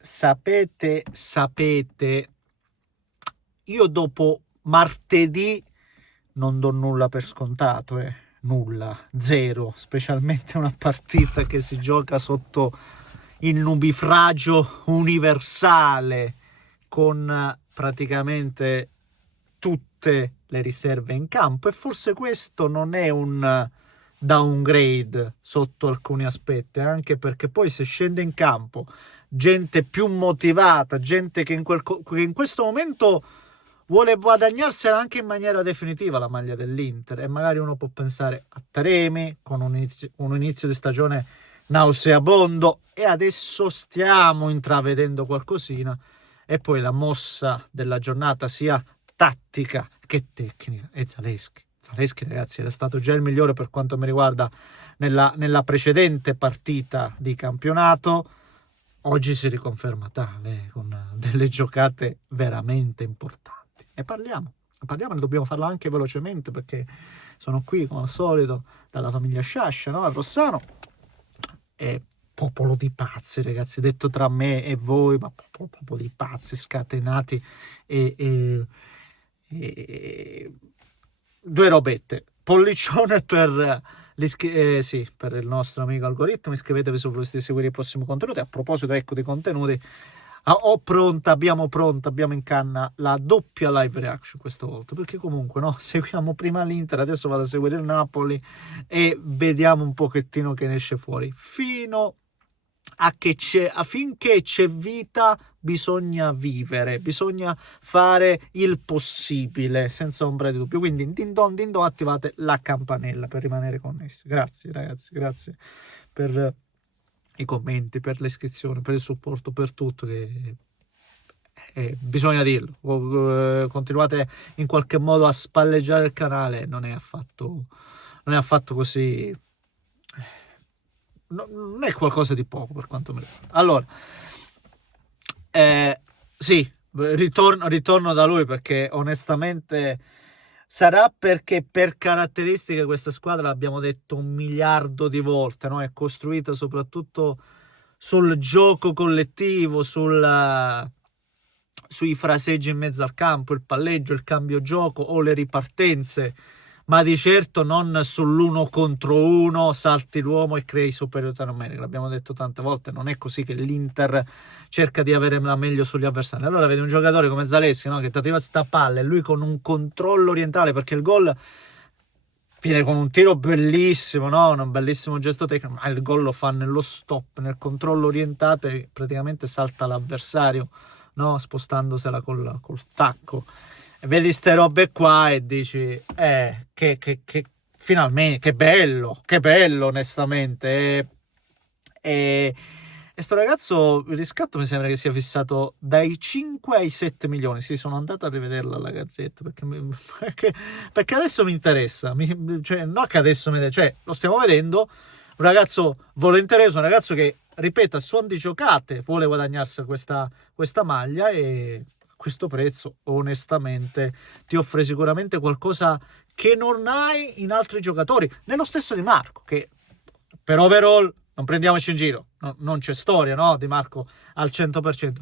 sapete, io dopo martedì non do nulla per scontato, nulla, zero, specialmente una partita che si gioca sotto il nubifragio universale con praticamente tutte le riserve in campo, e forse questo non è un downgrade sotto alcuni aspetti, anche perché poi se scende in campo gente più motivata, gente che in questo momento vuole guadagnarsela anche in maniera definitiva la maglia dell'Inter, e magari uno può pensare a Taremi con un inizio di stagione nauseabondo, e adesso stiamo intravedendo qualcosina, e poi la mossa della giornata sia tattica che tecnica è Zalewski. Zalewski, ragazzi, era stato già il migliore per quanto mi riguarda nella precedente partita di campionato. Oggi si riconferma tale, con delle giocate veramente importanti. E parliamo, e dobbiamo farlo anche velocemente, perché sono qui, come al solito, dalla famiglia Sciascia, no? A Rossano. E popolo di pazzi, ragazzi, detto tra me e voi, ma popolo di pazzi scatenati e due robette. Pollicione per per il nostro amico algoritmo. Iscrivetevi se volete seguire i prossimi contenuti. A proposito, ecco, dei contenuti, abbiamo in canna la doppia live reaction questa volta, perché comunque, no, seguiamo prima l'Inter, adesso vado a seguire il Napoli e vediamo un pochettino che ne esce fuori. Affinché c'è vita bisogna vivere, bisogna fare il possibile senza ombra di dubbio. Quindi din don, attivate la campanella per rimanere connessi. Grazie ragazzi, grazie per i commenti, per le iscrizioni, per il supporto, per tutto, che bisogna dirlo. Continuate in qualche modo a spalleggiare il canale, non è affatto così, non è qualcosa di poco per quanto mi riguarda. Allora, sì, ritorno da lui, perché onestamente sarà perché per caratteristiche questa squadra, l'abbiamo detto 1 miliardo di volte, no? È costruita soprattutto sul gioco collettivo, sui fraseggi in mezzo al campo, il palleggio, il cambio gioco o le ripartenze, ma di certo non sull'1 contro 1, salti l'uomo e crei superiorità numerica. L'abbiamo detto tante volte, non è così che l'Inter cerca di avere la meglio sugli avversari. Allora vedi un giocatore come Zalewski, no, che ti arriva a sta palla, e lui con un controllo orientale, perché il gol viene con un tiro bellissimo, no? Un bellissimo gesto tecnico, ma il gol lo fa nello stop, nel controllo orientato, e praticamente salta l'avversario, no? Spostandosela col tacco. E vedi ste robe qua e dici, che finalmente, che bello, onestamente. E sto ragazzo, il riscatto mi sembra che sia fissato dai 5 ai 7 milioni. Sì, sono andato a rivederla alla Gazzetta, perché adesso mi interessa. Cioè, no, che adesso cioè, lo stiamo vedendo. Un ragazzo volenteroso, un ragazzo che, ripeto, a suon di giocate vuole guadagnarsi questa maglia, e a questo prezzo onestamente ti offre sicuramente qualcosa che non hai in altri giocatori. Nello stesso Di Marco, che per overall, non prendiamoci in giro, no, non c'è storia, no, Di Marco al 100%,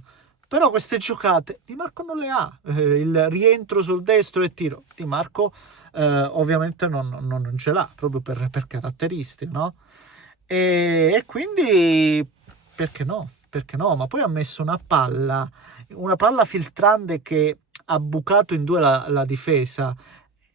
però queste giocate Di Marco non le ha. Il rientro sul destro e tiro Di Marco ovviamente non ce l'ha, proprio per caratteristiche, no? E quindi perché no? Ma poi ha messo una palla filtrante che ha bucato in due la difesa.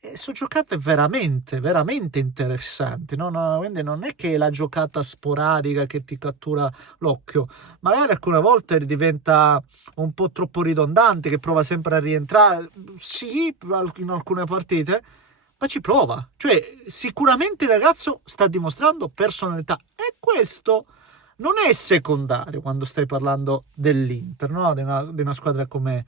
E sono giocate veramente, veramente interessanti, no? Quindi non è che la giocata sporadica che ti cattura l'occhio, magari alcune volte diventa un po' troppo ridondante, che prova sempre a rientrare, sì, in alcune partite, ma ci prova. Cioè, sicuramente il ragazzo sta dimostrando personalità, e questo non è secondario quando stai parlando dell'Inter, no? Di una squadra come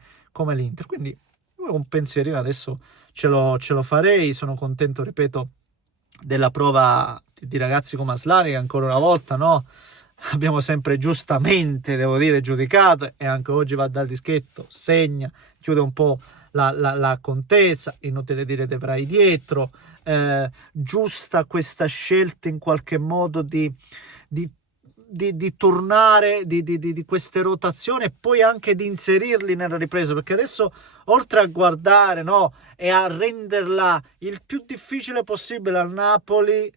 l'Inter. Quindi un pensierino adesso ce lo farei. Sono contento, ripeto, della prova di ragazzi come Aslani, che ancora una volta, no, abbiamo sempre giustamente, devo dire, giudicato, e anche oggi va dal dischetto, segna, chiude un po' la contesa. Inutile dire De Vrij dietro, giusta questa scelta in qualche modo di di tornare, di queste rotazioni, e poi anche di inserirli nella ripresa, perché adesso, oltre a guardare, no, e a renderla il più difficile possibile al Napoli,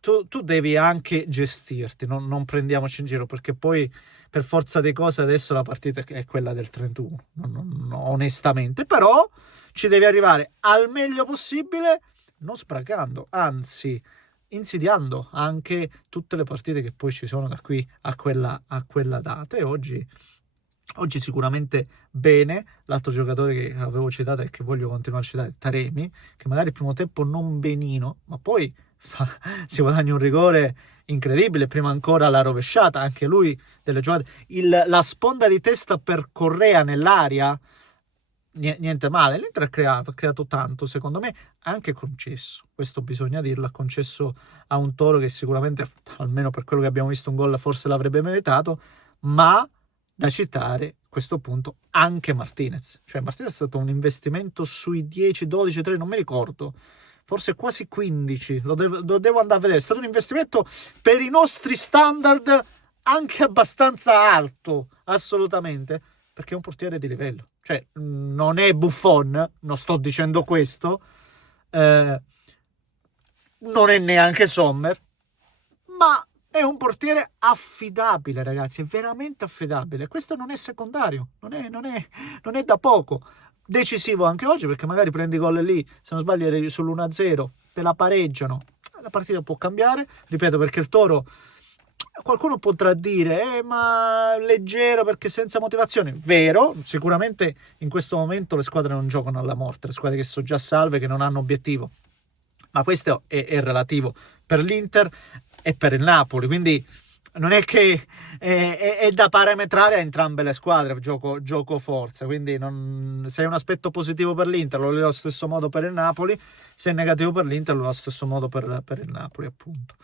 tu devi anche gestirti, non prendiamoci in giro, perché poi per forza di cose adesso la partita è quella del 31, onestamente, però ci devi arrivare al meglio possibile, non sbragando, anzi insidiando anche tutte le partite che poi ci sono da qui a quella data. E oggi sicuramente bene. L'altro giocatore che avevo citato e che voglio continuare a citare, Taremi, che magari il primo tempo non benino, ma poi si guadagna un rigore incredibile, prima ancora la rovesciata, anche lui delle giocate, la sponda di testa per Correa nell'aria, niente male. L'Inter ha creato tanto, secondo me, anche concesso, questo bisogna dirlo, ha concesso a un Toro che sicuramente, almeno per quello che abbiamo visto, un gol forse l'avrebbe meritato, ma da citare a questo punto anche Martinez. Cioè Martinez è stato un investimento sui 10, 12, 3, non mi ricordo, forse quasi 15, lo devo andare a vedere. È stato un investimento per i nostri standard anche abbastanza alto, assolutamente, perché è un portiere di livello. Cioè non è Buffon, non sto dicendo questo, non è neanche Sommer, ma è un portiere affidabile, ragazzi, è veramente affidabile. Questo non è secondario, non è da poco. Decisivo anche oggi, perché magari prendi gol lì, se non sbaglio eri sull'1-0, te la pareggiano, la partita può cambiare, ripeto, perché il Toro, qualcuno potrà dire ma leggero perché senza motivazione. Vero, sicuramente in questo momento le squadre non giocano alla morte, le squadre che sono già salve, che non hanno obiettivo, ma questo è relativo per l'Inter e per il Napoli, quindi non è che è da parametrare a entrambe le squadre, gioco forza, quindi se è un aspetto positivo per l'Inter lo è allo stesso modo per il Napoli, se è negativo per l'Inter lo è allo stesso modo per il Napoli, appunto.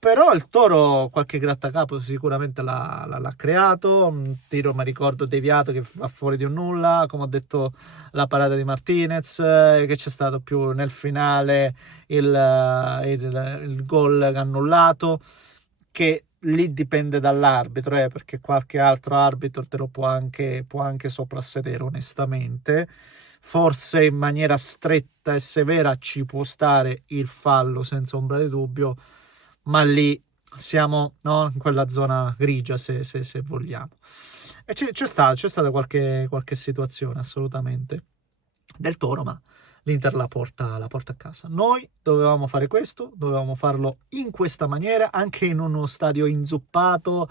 Però il Toro qualche grattacapo sicuramente l'ha creato, un tiro, mi ricordo, deviato che va fuori di un nulla, come ho detto la parata di Martinez, che c'è stato più nel finale il gol annullato, che lì dipende dall'arbitro, perché qualche altro arbitro te lo può anche soprassedere, onestamente. Forse in maniera stretta e severa ci può stare il fallo, senza ombra di dubbio, ma lì siamo, no, in quella zona grigia, se vogliamo. E c'è stata qualche situazione, assolutamente, del Toro, ma l'Inter la porta a casa. Noi dovevamo fare questo, dovevamo farlo in questa maniera, anche in uno stadio inzuppato,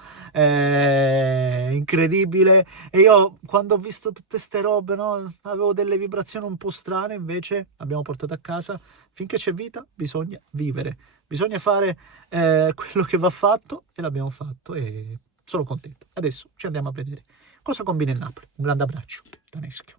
incredibile. E io, quando ho visto tutte ste robe, no, avevo delle vibrazioni un po' strane. Invece abbiamo portato a casa. Finché c'è vita bisogna vivere, bisogna fare quello che va fatto, e l'abbiamo fatto, e sono contento. Adesso ci andiamo a vedere cosa combina il Napoli. Un grande abbraccio da Neschio.